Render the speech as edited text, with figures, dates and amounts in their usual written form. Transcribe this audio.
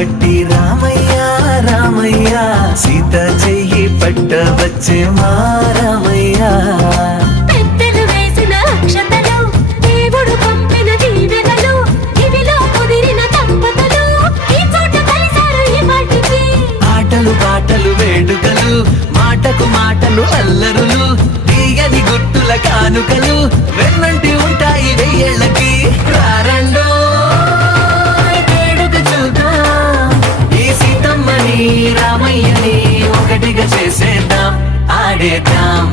పట్టి రామయ్య రామయ్య సీత చెయ్యి పట్ట వచ్చే మా రామయ్య పెద్దలు వేసిన అక్షతలు దేవుడు పంపిన దీవెనలు ఇవిలో కుదిరిన దంపతులు ఈ చోట కలిసారు ఈ పాటికి ఆటలు పాటలు వేడుకలు మాటకు మాటలు అల్లరులు తీయని గుర్తుల కానుకలు వెన్నంటి ఉంటాయి వెయ్యేళ్ళకి రారండో వేడుక చూద్దాం ఈ సీతమ్మని రామయ్యని ఒకటిగా చేసేద్దాం ఆడేద్దాం